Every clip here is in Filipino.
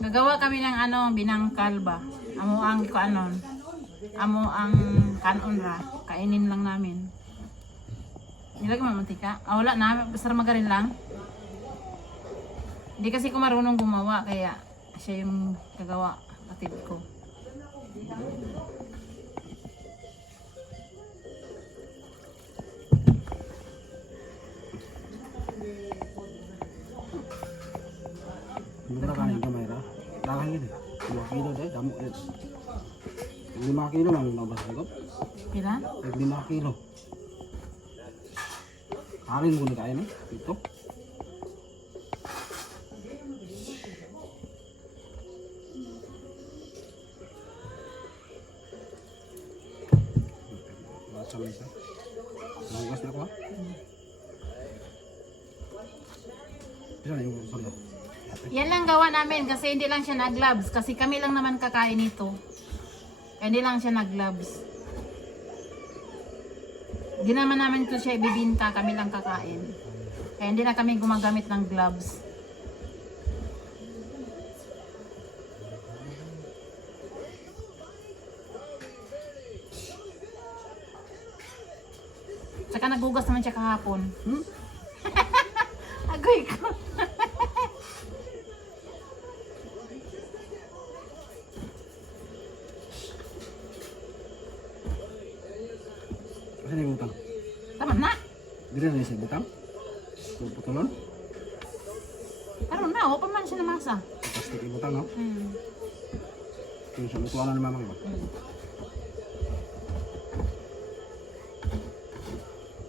Gagawa kami ng binangkal ba. Amo ang kanon. Amo ang kanon ra. Kainin lang namin. Nilagay mo mantika? Wala na, basta magarin lang. Hindi kasi ko marunong gumawa kaya siya yung gagawa, kapatid ko. Mura kanin ka, Mayra. Dahil yun eh. 5 kilo dahil, damo yun. 5 kilo lang yung nabas ko. Pila? 5 kilo. Karin muna tayo na. Ito. Basa mo isa. Nahugas na ako ha? Isa na yung sorry. Yan lang gawa namin kasi hindi lang siya nag-gloves. Kasi kami lang naman kakain nito. Kaya hindi lang siya nag-gloves. Hindi naman namin ito siya ibibinta. Kami lang kakain. Kaya hindi na kami gumagamit ng gloves. Tsaka naghugas naman siya kahapon. Agoy ko. Kasi na yung utang. Tama na. Hindi na naisip utang. Puputulan. Pero na, o pa man siya namasa. Plastic yung utang, no? Hmm. Yung sa mutualan ng mamang ba?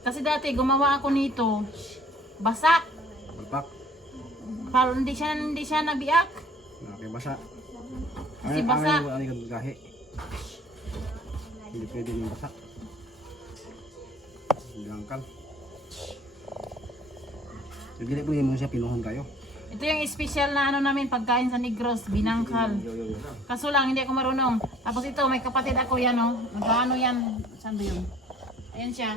Kasi dati gumawa ako nito. Basa. Palpak. Pero hindi siya nabiyak. Okay, basa. Kasi basa. Ay, gahi. Hindi pwede yung basa. Bilangkal. Yung gili po yung siya pinuhon kayo. Ito yung special na namin pagkain sa Negros, binangkal. Kaso lang hindi ako marunong. Tapos ito may kapatid ako yan Nag-ano yan? Saan ba yun? Ayan siya.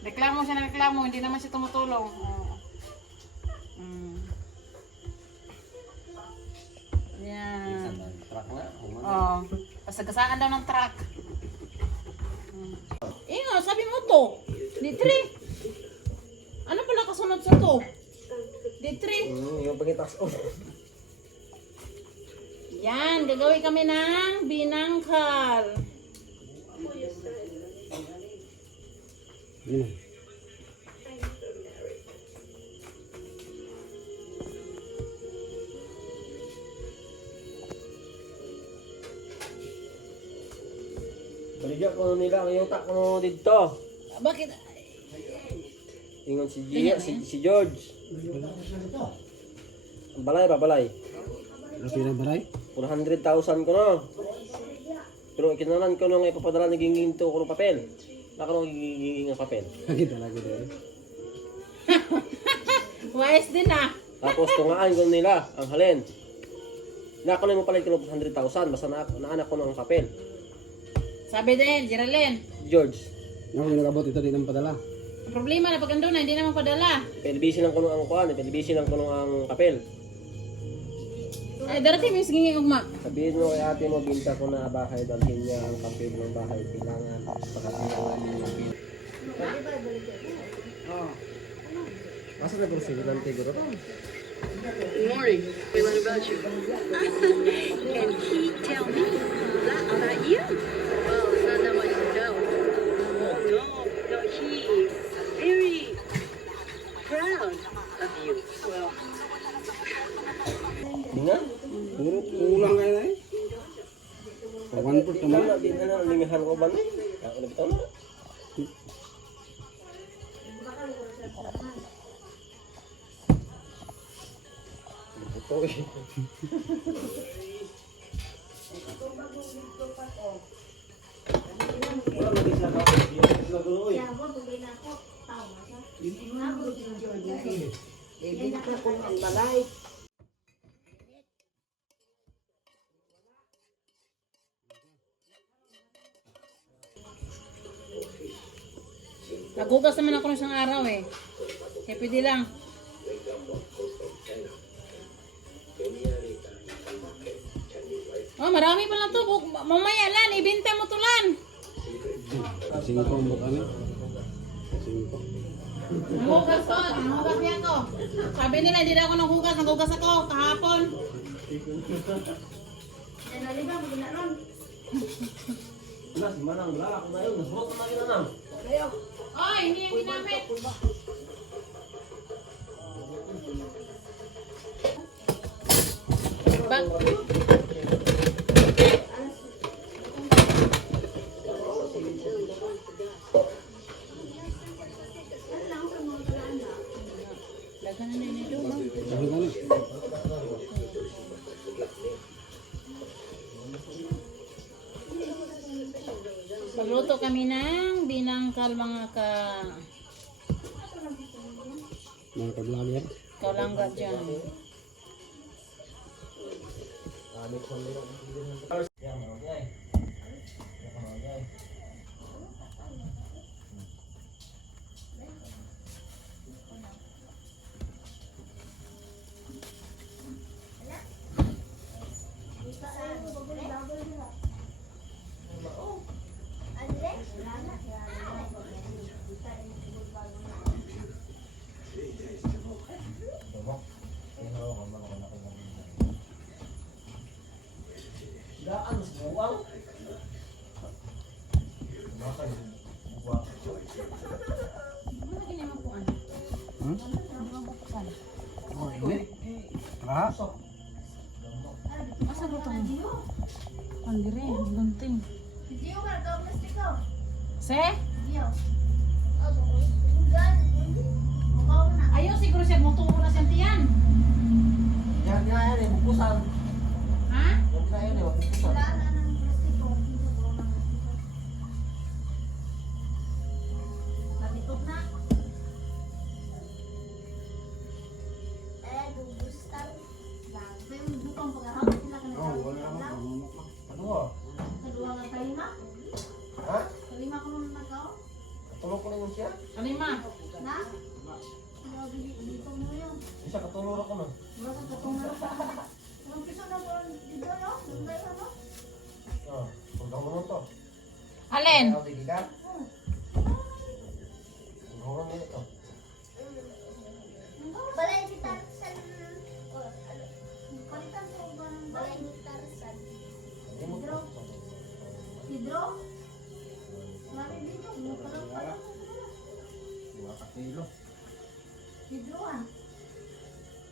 Reklamo siya na reklamo, hindi naman siya tumutulong. Yan. Oh, pasagasaan daw ng truck. Sabi mo to. D3. Ano pala kasunod sa to? D3. Yung pagitas. Yan, gagawin kami ng binangkal. Yun. Baligyan ko nila ang yung tak mo dito. Bakit? Ingon si Gia, si George. Ang balay ba, balay? Ano pinagbaray? 400,000 ko na. Pero kinanan ko nung ipapadala naging to ko ng papel. Naka nung gigingin ng papel. Lagi talaga din. Wais din ah. Tapos tungaan ko nila ang halin. Nako na mo pala ko ng 100,000 basta naanak ko ng papel. Sabi din, Geraldine. George, Yung nagabot ito din ang padala. Ang problema na pag andun na, hindi naman padala. pelibisi lang ko nung ang kuan, pelibisi lang ko nung ang papel. Ay, darating yung sige ugma. Sabihin mo kay ate mo, binta ko na bahay, dalhin niya ang papel ng bahay, kailangan pagkatiwala niyo yung pin. Asa na kung sige ng tiguro? Good morning. We learned about you. And he tell me that about you. Well, it's not that much to know. Oh, no, he very proud of you. Well, Di nga? Puro kulang kayo na eh. One fourth naman. Di na na, lingahan ko ba na? Ako na bitaw na. Ito eh. Wala lagi siya ka. Sila gulo eh. Nagugas naman ako ng isang araw eh. Kaya pwede lang. marami pa lang to. Mamaya lan, ibenta mo to lan. Singko mo kami. Singko. Hugas ko, hugas niya ko. Sabi nila, hindi na ako naghugas ako kahapon. Wala, si Manang, wala ako na yun. Nasurot na lagi na nang. Oy, hindi yung ginamit. Sabi ka ni. Magluto kami ng binangkal mga Mga ka-vlogger. kalangga dyan. Daan, mas buwang. Hmm? Oh, ini. Ha? Asa ba ito? Pandire, gunting. Se? Ayaw siguro siya, mutungo na siya tiyan. Yan nga yan eh, bukusan. Ha? Yan nga yan eh, bukusan. Oh, wala naman. Ano mo? Ha? Tulong ko na yun siya? Kalima. Isa katulong ako na. Oh, pagdang mo to. Alin? Ayaw, sige ka? Pagdang mo ito. Balay ni Tarzan. Palitan mo ba ng balay ni Tarzan? Hindi mo to. Hidro? Marami dito. Wala. 5 kilo. Hidro ah.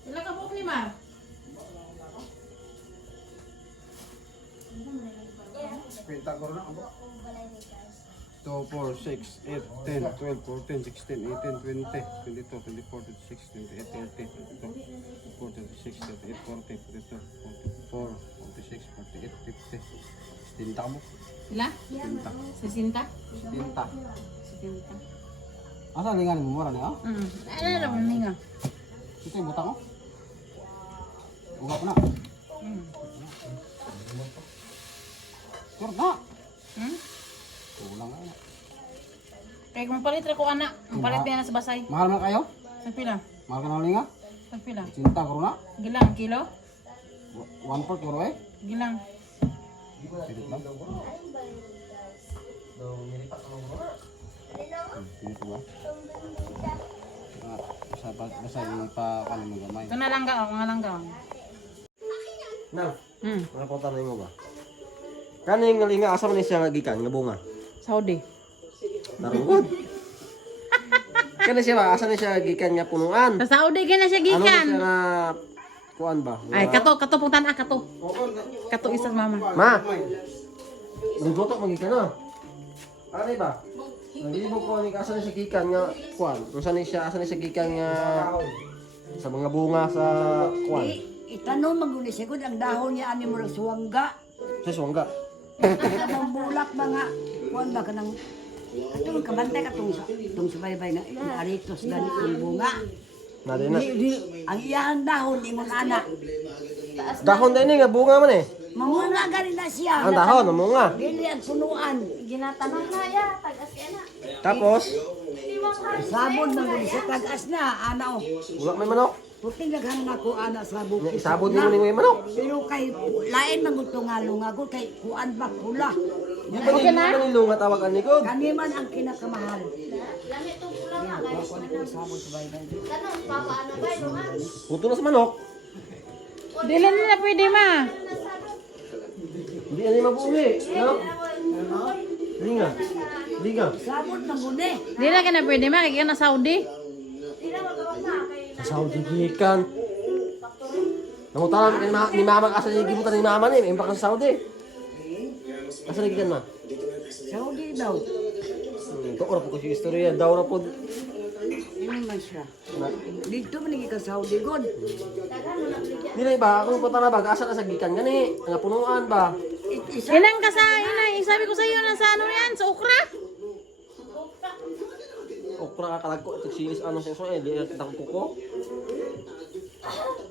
Sila ka buhok ni Mar? Kwenta ko na ako. Balay ni Tarzan. 2, 4, 6, 8, 10, 12, 14, 16, 18, 20, 22, 24, 26, 28, 30, 32, 34, 36, 38, 40, 42, 44, 46, 48, 50. Tinta mo. Sila? Tinta. Sisinta? Tinta. Sisinta. Asa lingan mo mura na? Ano na naman ninga? Ito yung butang ko. Ugap na. Sure na. Kulang na. Kaya kung palit ra ko anak, palit niya na sa basay. Mahal man kayo? Sa pila? Mahal ka na linga? Sa pila? Cinta ko na. Gilang kilo? 1/4 ko eh. Gilang. Pilit lang. Nung nilipat ko ng mga. Pilit ba? Basta ipa-kanin mo gamay. Ito na lang ka, mga lang ka. Nang, Hmm. nakapunta na mo ba? Kaning nga linga, asa man siya nga gikan, nga bunga? Saudi. Narungod. Kana siya ba, asa na siya gikan nga punuan? Sa Saudi ka na siya Ano ba gikan. siya nga kuan ba? Ay, kato pong tanan, kato. Kato isa sa mama. Ma! Nagluto magikan na. Ano ba? Nagibog ko ni asa na siya gikan nga kuan. Kung saan siya, asa na siya gikan nga sa mga bunga sa kuan. Itanong magulis ko ang dahon niya ani mo suwangga. Sa sungga. Ang bulak mga kuan ba kanang atong kabantay ka tong subaybay nga aritos ganit ang bunga. Nadi na. Ang iyang dahon ingon ana. Dahon din nga bunga man eh. Mamunga gani na siya. Ang dahon, ang bunga. Dili ang punuan. Ginatanong na ya. Tagas ka na. Tapos, Sabon magulis sa tagas na ana o. wala may manok. Puting daghan na ko ana sa bukid. Isabot nimo ni mo manok. Pero kay lain man gusto nga lungagod kay kuan ba pula. Di ba ni lunga tawagan ni ko? Kani man ang kinakamahal. Lami itong pulang nga guys. Ako ni ko isabot sa baybay. Ganun, papaano ba yun? Puto na sa manok. Dili na pwede ma. Hindi ani mabuhi. No? Linga. Linga. Isabot man guni. Dili na ka na pwede ma. Kaya na Saudi. Hindi na magkawag na. Kay Saudi gikan. Nangutan ni mama asa ni gibutan ni mama ni impak sa Saudi. Asa ni gikan ma? Saudi daw. Ito ora po kasi istorya daw ra po. Ano man siya. Dito man naging ka Saudi god. Dili ba ako punta na ba asa na sa gikan gani nga punuan ba? Inang ka sa inay. Sabi ko sa iyo na sa ano yan. Sa okra. Okra ka kalagko ito silis ano sa so eh di kita kuko.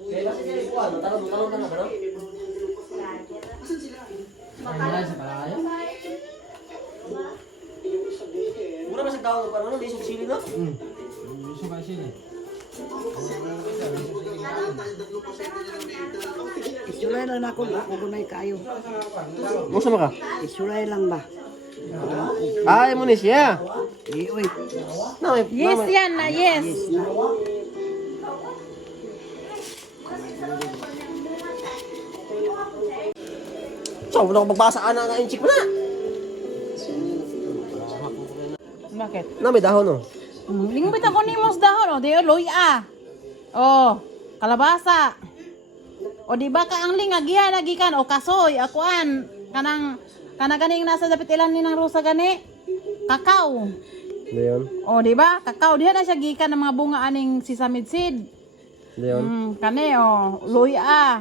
Kaya sige kuan tanong na ba no? Mura ba sa daw ano no isog sili no? Isulay lang ako gunay kayo. Mo sama ka? Isulay lang ba? Ay mo ni siya. Di oy. No, Yes yan na. Yes. So, wala ko magbasa ana nga inchik mo na. Bakit? Na may dahon no. Lingbit ako ni Mos dahon. O, di loy ah. O, kalabasa. O, di ba ka ang lingagihan nagikan? O, kasoy, akuan. Kanaganing nasa dapit ilan ni ng rusa gani. Kakao. Dayon. O, di ba? Kakao. Diyan na siya gikan ng mga bunga aning sisamid seed. Dayon. Kani, o. Loy ah.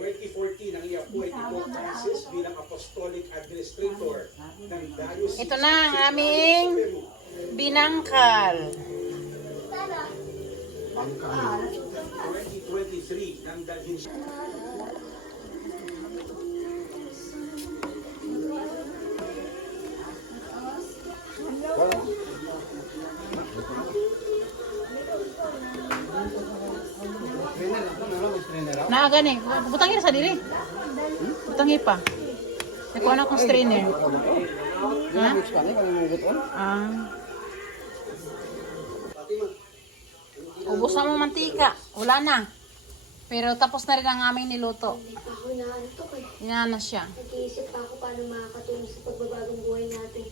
2014 ang iya po ay Francis bilang apostolic administrator ng Diocese Ito na ang aming binangkal. 2023 ng dalhin Na gani, butangin sa diri. Butangi pa. Nakuha na akong strainer. Ha? Ah. Ubus na mo mantika. Wala na. Pero tapos na rin ang aming niluto. ako na ano to kay. Yan na siya. Nag-iisip pa ako paano makakatulong sa pagbabagong buhay natin.